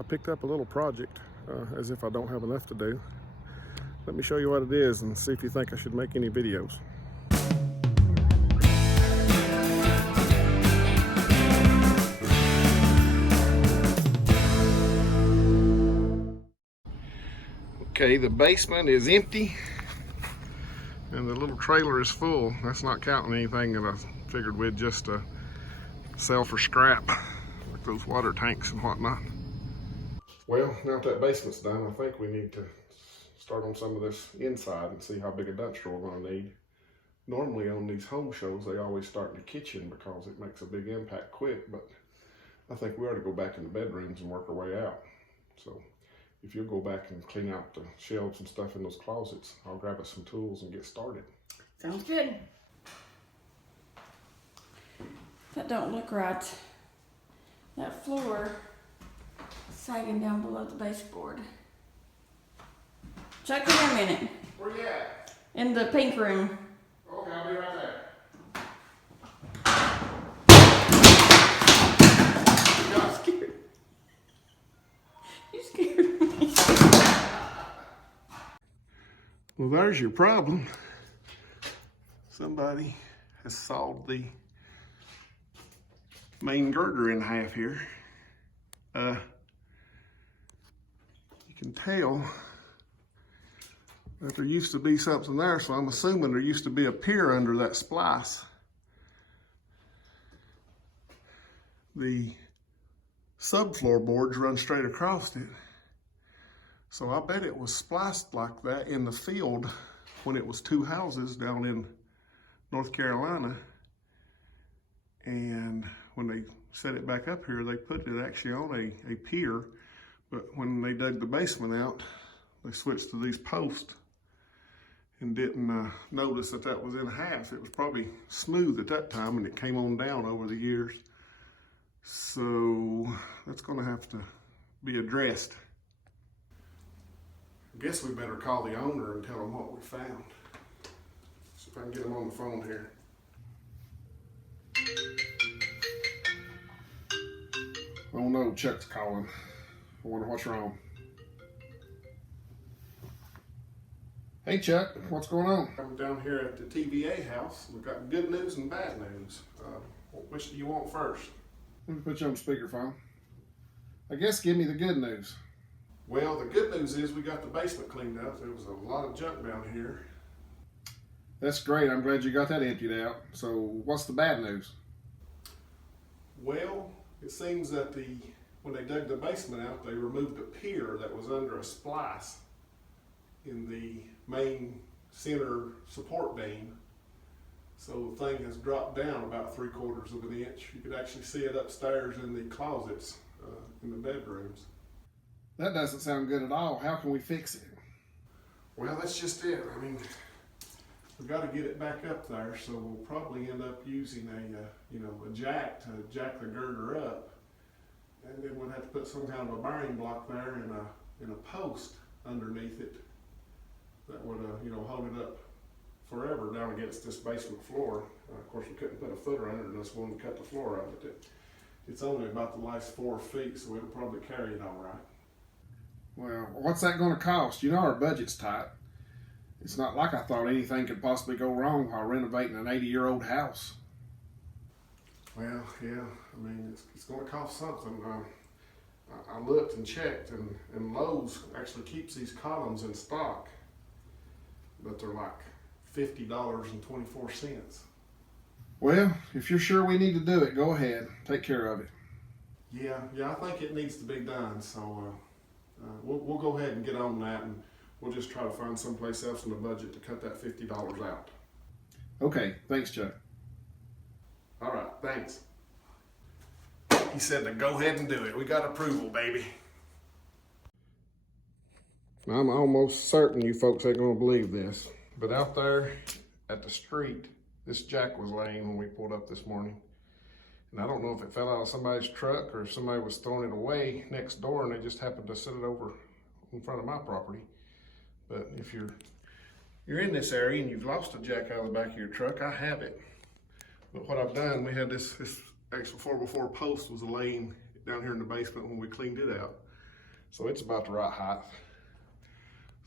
I picked up a little project as if I don't have enough to do. Let me show you what it is and see if you think I should make any videos. Okay, the basement is empty and the little trailer is full. That's not counting anything that I figured we'd just sell for scrap, like those water tanks and whatnot. Well, now that basement's done, I think we need to start on some of this inside and see how big a dumpster we're going to need. Normally on these home shows, they always start in the kitchen because it makes a big impact quick, but I think we ought to go back in the bedrooms and work our way out. So if you'll go back and clean out the shelves and stuff in those closets, I'll grab us some tools and get started. Sounds good. That don't look right. That floor is sagging down below the baseboard. Check in a minute. Where you at? In the pink room. Okay, I'll be right there. You scared. You scared me. Well, there's your problem. Somebody has sawed the main girder in half here. You can tell that there used to be something there, so I'm assuming there used to be a pier under that splice. The subfloor boards run straight across it. So I bet it was spliced like that in the field when it was two houses down in North Carolina. And when they set it back up here, they put it actually on a pier. But when they dug the basement out, they switched to these posts and didn't notice that that was in half. It was probably smooth at that time and it came on down over the years. So that's gonna have to be addressed. I guess we better call the owner and tell him what we found. See if I can get him on the phone here. Oh no, Chuck's calling. I wonder what's wrong. Hey Chuck, what's going on? I'm down here at the TVA house. We've got good news and bad news. Which do you want first? Let me put you on speakerphone. I guess give me the good news. Well, the good news is we got the basement cleaned up. There was a lot of junk down here. That's great. I'm glad you got that emptied out. So what's the bad news? Well, it seems that when they dug the basement out, they removed a pier that was under a splice in the main center support beam. So the thing has dropped down about 3/4 of an inch. You could actually see it upstairs in the closets in the bedrooms. That doesn't sound good at all. How can we fix it? Well, that's just it. I mean, we've got to get it back up there, so we'll probably end up using a jack to jack the girder up, and then we'll have to put some kind of a bearing block there and a post underneath it that would hold it up forever down against this basement floor. Of course, we couldn't put a footer under it unless we wanted to cut the floor out of it. It's only about the last 4 feet, so it'll probably carry it all right. Well, what's that going to cost? You know our budget's tight. It's not like I thought anything could possibly go wrong while renovating an 80-year-old house. Well, yeah, I mean, it's going to cost something. I looked and checked, and Lowe's actually keeps these columns in stock, but they're like $50.24. Well, if you're sure we need to do it, go ahead. Take care of it. Yeah, I think it needs to be done, so we'll go ahead and get on that, and we'll just try to find someplace else in the budget to cut that $50 out. Okay, thanks, Chuck. All right, thanks. He said to go ahead and do it. We got approval, baby. I'm almost certain you folks ain't gonna believe this, but out there at the street, this jack was laying when we pulled up this morning. And I don't know if it fell out of somebody's truck or if somebody was throwing it away next door and they just happened to sit it over in front of my property. But if you're in this area and you've lost a jack out of the back of your truck, I have it. But what I've done, we had this actual 4x4 post was laying down here in the basement when we cleaned it out. So it's about the right height.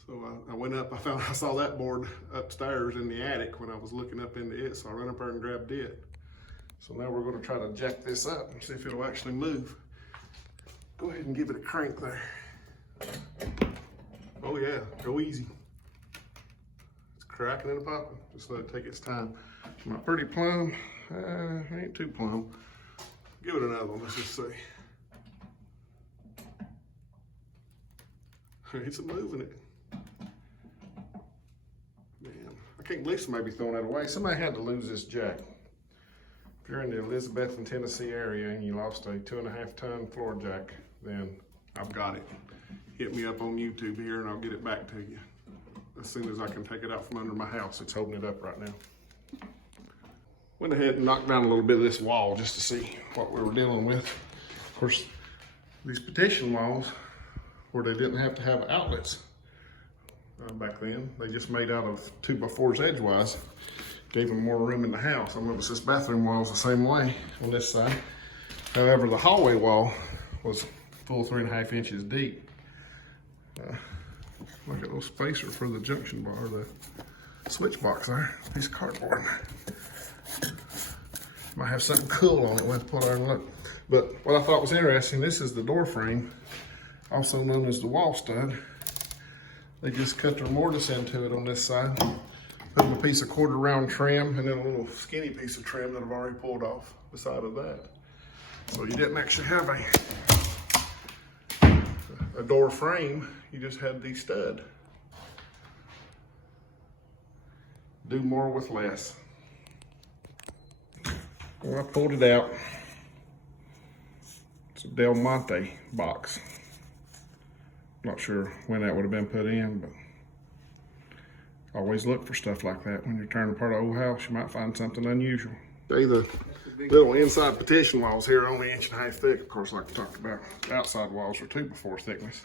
So I went up, I saw that board upstairs in the attic when I was looking up into it, so I ran up there and grabbed it. So now we're gonna try to jack this up and see if it'll actually move. Go ahead and give it a crank there. Oh yeah, go easy. It's cracking and popping, just let it take its time. Am I pretty plumb? Ain't too plumb. Give it another one, let's just see. It's moving it. Man, I can't believe somebody be throwing that away. Somebody had to lose this jack. If you're in the Elizabethton, Tennessee area and you lost a 2.5 ton floor jack, then I've got it. Hit me up on YouTube here and I'll get it back to you as soon as I can take it out from under my house. It's holding it up right now. Went ahead and knocked down a little bit of this wall just to see what we were dealing with. Of course, these petition walls, where they didn't have to have outlets back then, they just made out of 2x4s edgewise, gave them more room in the house. I noticed this bathroom wall is the same way on this side. However, the hallway wall was full 3.5 inches deep. Look at those spacer for the junction bar, the switch box there, piece of cardboard. Might have something cool on it. We'll have to pull out and look. But what I thought was interesting, this is the door frame, also known as the wall stud. They just cut their mortise into it on this side, put in a piece of 1/4 round trim, and then a little skinny piece of trim that I've already pulled off the side of that. So you didn't actually have a door frame, you just had the stud. Do more with less. Well, I pulled it out. It's a Del Monte box. Not sure when that would have been put in, but always look for stuff like that. When you're tearing apart an old house, you might find something unusual. See, the little inside petition walls here are only 1.5 inches thick, of course, like we talked about. The outside walls are 2x4 thickness.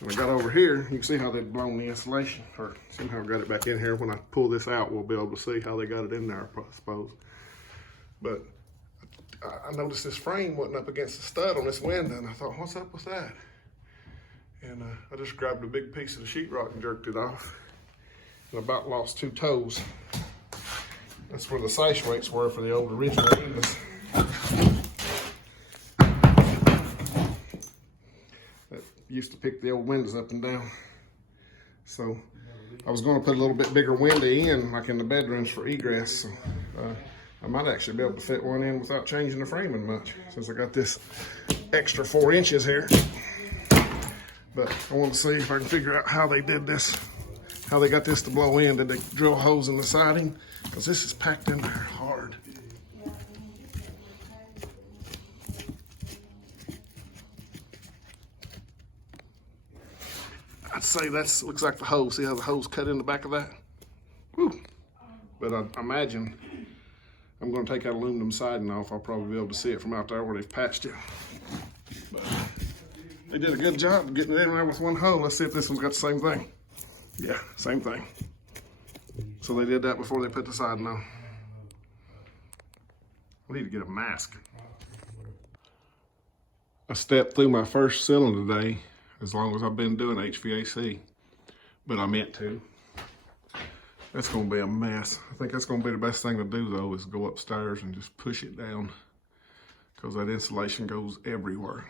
When I got over here, you can see how they'd blown the insulation, or somehow got it back in here. When I pull this out, we'll be able to see how they got it in there, I suppose. But I noticed this frame wasn't up against the stud on this window, and I thought, what's up with that? And I just grabbed a big piece of the sheetrock and jerked it off. And I about lost 2 toes. That's where the sash weights were for the old original windows. That used to pick the old windows up and down. So I was going to put a little bit bigger window in, like in the bedrooms for egress. So, I might actually be able to fit one in without changing the framing much, since I got this extra 4 inches here. But I want to see if I can figure out how they did this, how they got this to blow in. Did they drill holes in the siding? Because this is packed in there hard. I'd say that looks like the hose. See how the hose cut in the back of that? Whew. But I imagine I'm going to take that aluminum siding off. I'll probably be able to see it from out there where they've patched it. But they did a good job of getting it in there with one hole. Let's see if this one's got the same thing. Yeah, same thing. So they did that before they put the siding on. I need to get a mask. I stepped through my first ceiling today, as long as I've been doing HVAC, but I meant to. That's gonna be a mess. I think that's gonna be the best thing to do though, is go upstairs and just push it down, because that insulation goes everywhere.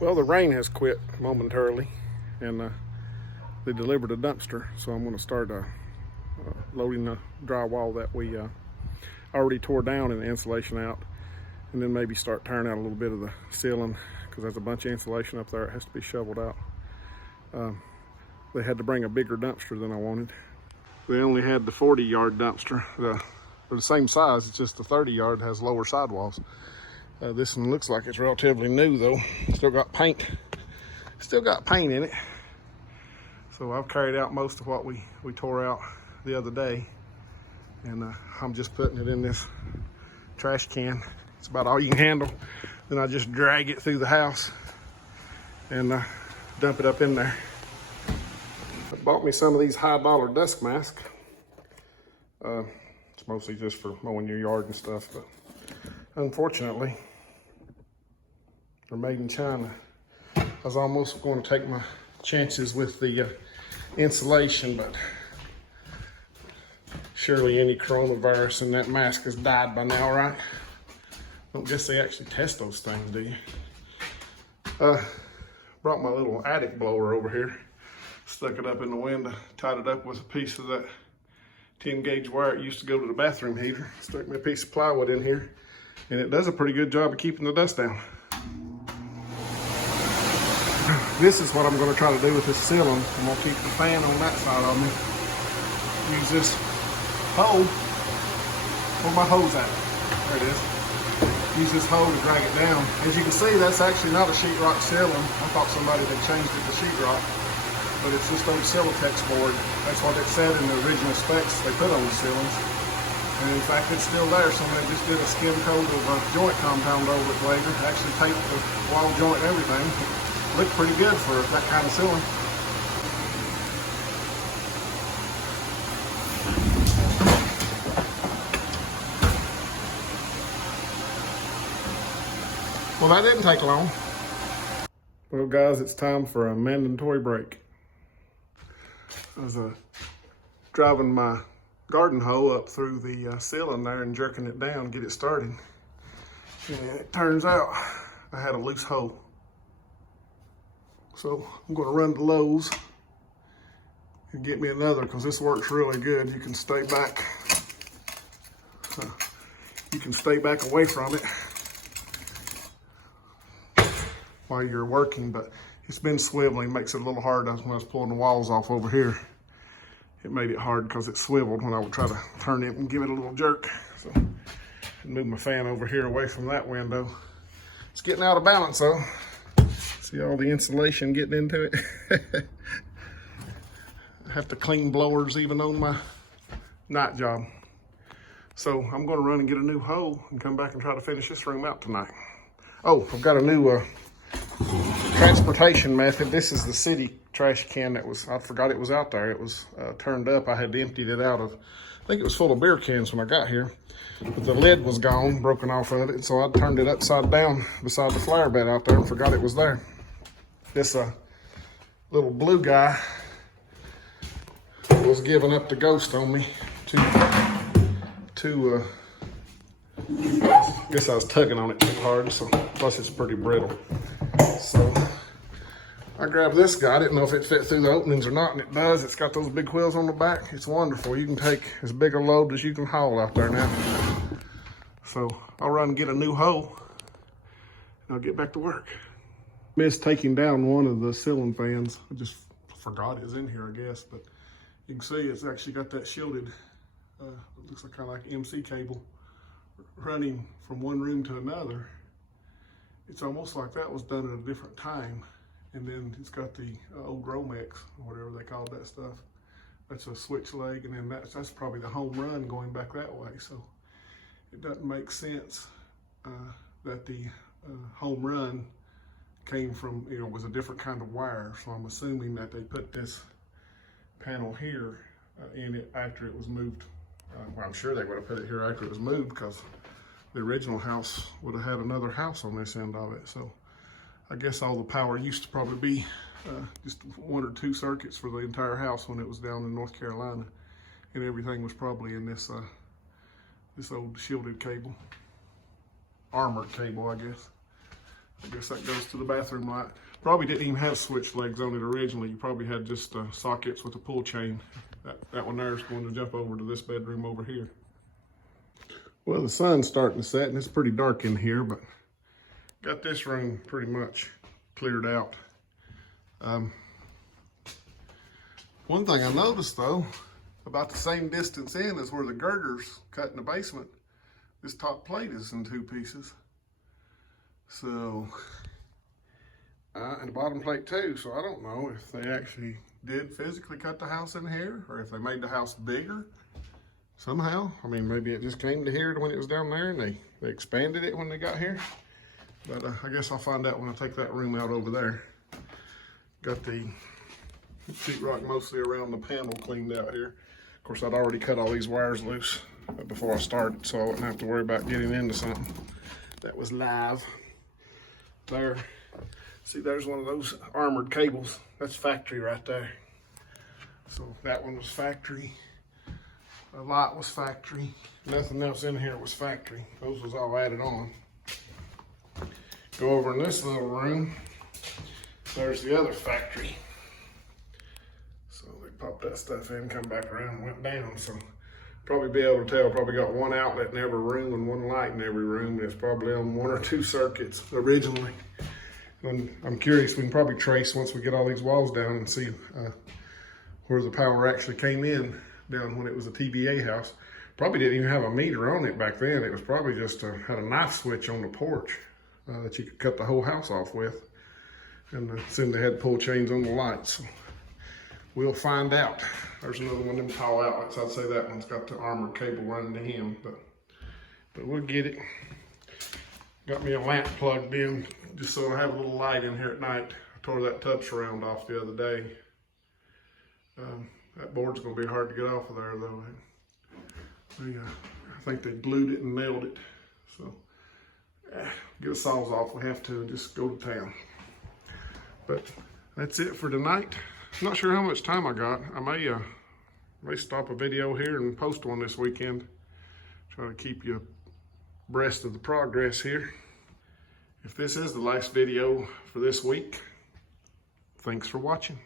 Well, the rain has quit momentarily, and they delivered a dumpster, so I'm gonna start loading the drywall that we already tore down and the insulation out, and then maybe start tearing out a little bit of the ceiling, because there's a bunch of insulation up there. It has to be shoveled out. They had to bring a bigger dumpster than I wanted. They only had the 40-yard dumpster. They're the same size, it's just the 30-yard has lower sidewalls. This one looks like it's relatively new though. Still got paint in it. So I've carried out most of what we tore out the other day. And I'm just putting it in this trash can. It's about all you can handle. Then I just drag it through the house and dump it up in there. I bought me some of these high-dollar dust masks. It's mostly just for mowing your yard and stuff, but unfortunately, they're made in China. was almost going to take my chances with the insulation, but surely any coronavirus in that mask has died by now, right? Don't guess they actually test those things, do you? Brought my little attic blower over here, stuck it up in the window, tied it up with a piece of that 10 gauge wire. It used to go to the bathroom heater. Stuck me a piece of plywood in here, and it does a pretty good job of keeping the dust down. This is what I'm going to try to do with this ceiling. I'm going to keep the fan on that side of me. Use this hole. Where my hole's at? There it is. Use this hole to drag it down. As you can see, that's actually not a sheetrock ceiling. I thought somebody had changed it to sheetrock, but it's just old Silatex board. That's what it said in the original specs they put on the ceilings. And in fact, it's still there. Somebody just did a skim coat of joint compound over it later. Actually taped the wall joint and everything. Looked pretty good for that kind of ceiling. Well, that didn't take long. Well, guys, it's time for a mandatory break. I was driving my garden hoe up through the ceiling there and jerking it down, get it started. And it turns out I had a loose hole. So I'm going to run to Lowe's and get me another, because this works really good. You can stay back. You can stay back away from it while you're working, but it's been swiveling. Makes it a little hard. When I was pulling the walls off over here, it made it hard because it swiveled when I would try to turn it and give it a little jerk. So I move my fan over here away from that window. It's getting out of balance though. See all the insulation getting into it? I have to clean blowers even on my night job. So I'm gonna run and get a new hoe and come back and try to finish this room out tonight. Oh, I've got a new transportation method. This is the city trash can that was, I forgot it was out there. It was turned up. I had emptied it out of, I think it was full of beer cans when I got here. But the lid was gone, broken off of it. So I turned it upside down beside the flower bed out there and forgot it was there. This little blue guy was giving up the ghost on me I guess I was tugging on it too hard, so plus it's pretty brittle. So I grabbed this guy. I didn't know if it fit through the openings or not, and it does. It's got those big wheels on the back. It's wonderful. You can take as big a load as you can haul out there now. So I'll run and get a new hoe, and I'll get back to work. Missed taking down one of the ceiling fans. I just forgot it was in here, I guess, but you can see it's actually got that shielded, it looks like kind of like MC cable running from one room to another. It's almost like that was done at a different time. And then it's got the old Romex, or whatever they called that stuff. That's a switch leg, and then that's probably the home run going back that way. So it doesn't make sense that the home run came from, was a different kind of wire. So I'm assuming that they put this panel here in it after it was moved. Well, I'm sure they would have put it here after it was moved, because the original house would have had another house on this end of it. So I guess all the power used to probably be just 1 or 2 circuits for the entire house when it was down in North Carolina, and everything was probably in this this old shielded cable, armored cable, I guess. I guess that goes to the bathroom light. Probably didn't even have switch legs on it originally. You probably had just sockets with a pull chain. That one there is going to jump over to this bedroom over here. Well, the sun's starting to set, and it's pretty dark in here, but got this room pretty much cleared out. One thing I noticed though, about the same distance in as where the girder's cut in the basement, this top plate is in 2 pieces. So, and the bottom plate too. So I don't know if they actually did physically cut the house in here, or if they made the house bigger somehow. I mean, maybe it just came to here when it was down there, and they expanded it when they got here. But I guess I'll find out when I take that room out over there. Got the sheetrock mostly around the panel cleaned out here. Of course, I'd already cut all these wires loose before I started, so I wouldn't have to worry about getting into something that was live. There, See, there's one of those armored cables. That's factory right there. So that one was factory. A lot was factory. Nothing else in here was factory. Those was all added on. Go over in this little room. There's the other factory. So they popped that stuff in, come back around and went down. So probably be able to tell, probably got one outlet in every room and one light in every room. It's probably on 1 or 2 circuits originally. And I'm curious, we can probably trace once we get all these walls down and see where the power actually came in down when it was a TBA house. Probably didn't even have a meter on it back then. It was probably just had a knife switch on the porch that you could cut the whole house off with. And soon they had pull chains on the lights. So we'll find out. There's another one of them tall outlets. I'd say that one's got the armored cable running to him, but we'll get it. Got me a lamp plugged in just so I have a little light in here at night. I tore that tub surround off the other day. That board's gonna be hard to get off of there though. I think they glued it and nailed it. So get the saws off, we have to, and just go to town. But that's it for tonight. I'm not sure how much time I got. I may stop a video here and post one this weekend. Try to keep you abreast of the progress here. If this is the last video for this week, thanks for watching.